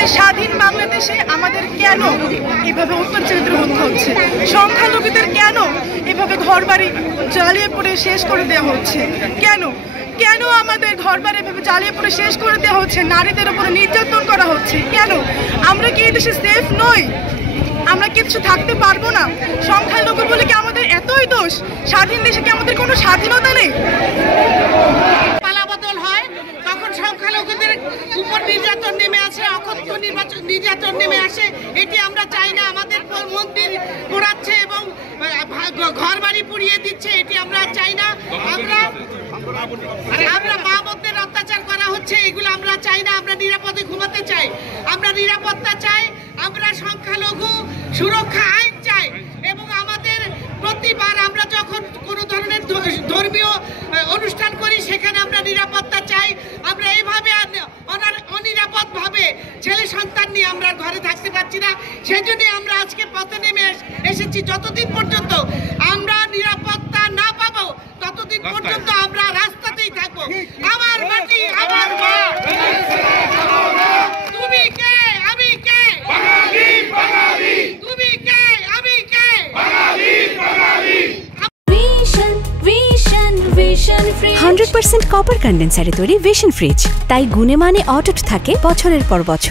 আমাদের স্বাধীন বাংলাদেশে আমাদের কেন এভাবে অত্যাচারিত হতে হচ্ছে? সংখ্যালঘুদের কেন এভাবে ঘরবাড়ি জ্বালিয়ে পড়ে শেষ করে দেওয়া হচ্ছে? কেন কেন আমাদের ঘরবাড়ি এভাবে জ্বালিয়ে পড়ে শেষ করে দেওয়া হচ্ছে? নারীদের উপরে নির্যাতন করা হচ্ছে কেন? আমরা কি এই দেশে সেফ নই? আমরা কিছু থাকতে পারবো না? সংখ্যালঘু বলে কি আমাদের এতই দোষ? স্বাধীন দেশে কি আমাদের কোনো স্বাধীনতা নেই? পালাবদল হয় তখন সংখ্যালঘুদের উপর নির্যাতন নেমে আসে, অকথ্য নির্যাতন নেমে আসে। এটি আমরা চাই না। আমাদের মন্দির পোড়াচ্ছে এবং ঘর বাড়ি পুড়িয়ে দিচ্ছে, এটি আমরা চাই না। আমরা মা বোনদের অত্যাচার করা হচ্ছে, এগুলো আমরা চাই না। আমরা নিরাপদে ঘুমাতে চাই, আমরা নিরাপত্তা চাই, আমরা সংখ্যালঘু সুরক্ষা আইন চাই। এবং আমাদের প্রতিবার আমরা যখন কোনো ধরনের ধর্মীয় অনুষ্ঠান করি সেখানে আমরা নিরাপত্তা চাই। আমরা এইভাবে অনিরাপদভাবে ছেলে সন্তান নিয়ে আমরা ঘরে থাকতে পারছি না। সেজন্য আমরা আজকে পথে নেমে এসেছি। যতদিন পর্যন্ত আমরা নিরাপত্তা না পাবো ততদিন পর্যন্ত আমরা রাস্তাতেই থাকবো। আমার মাটি আমার মা, তুমি কে আমি কে, তুমি কে আমি কে, 100% কপার কন্ডেন্সারে তৈরি ভিশন ফ্রিজ, তাই গুণে মানে অটুট থাকে বছরের পর বছর।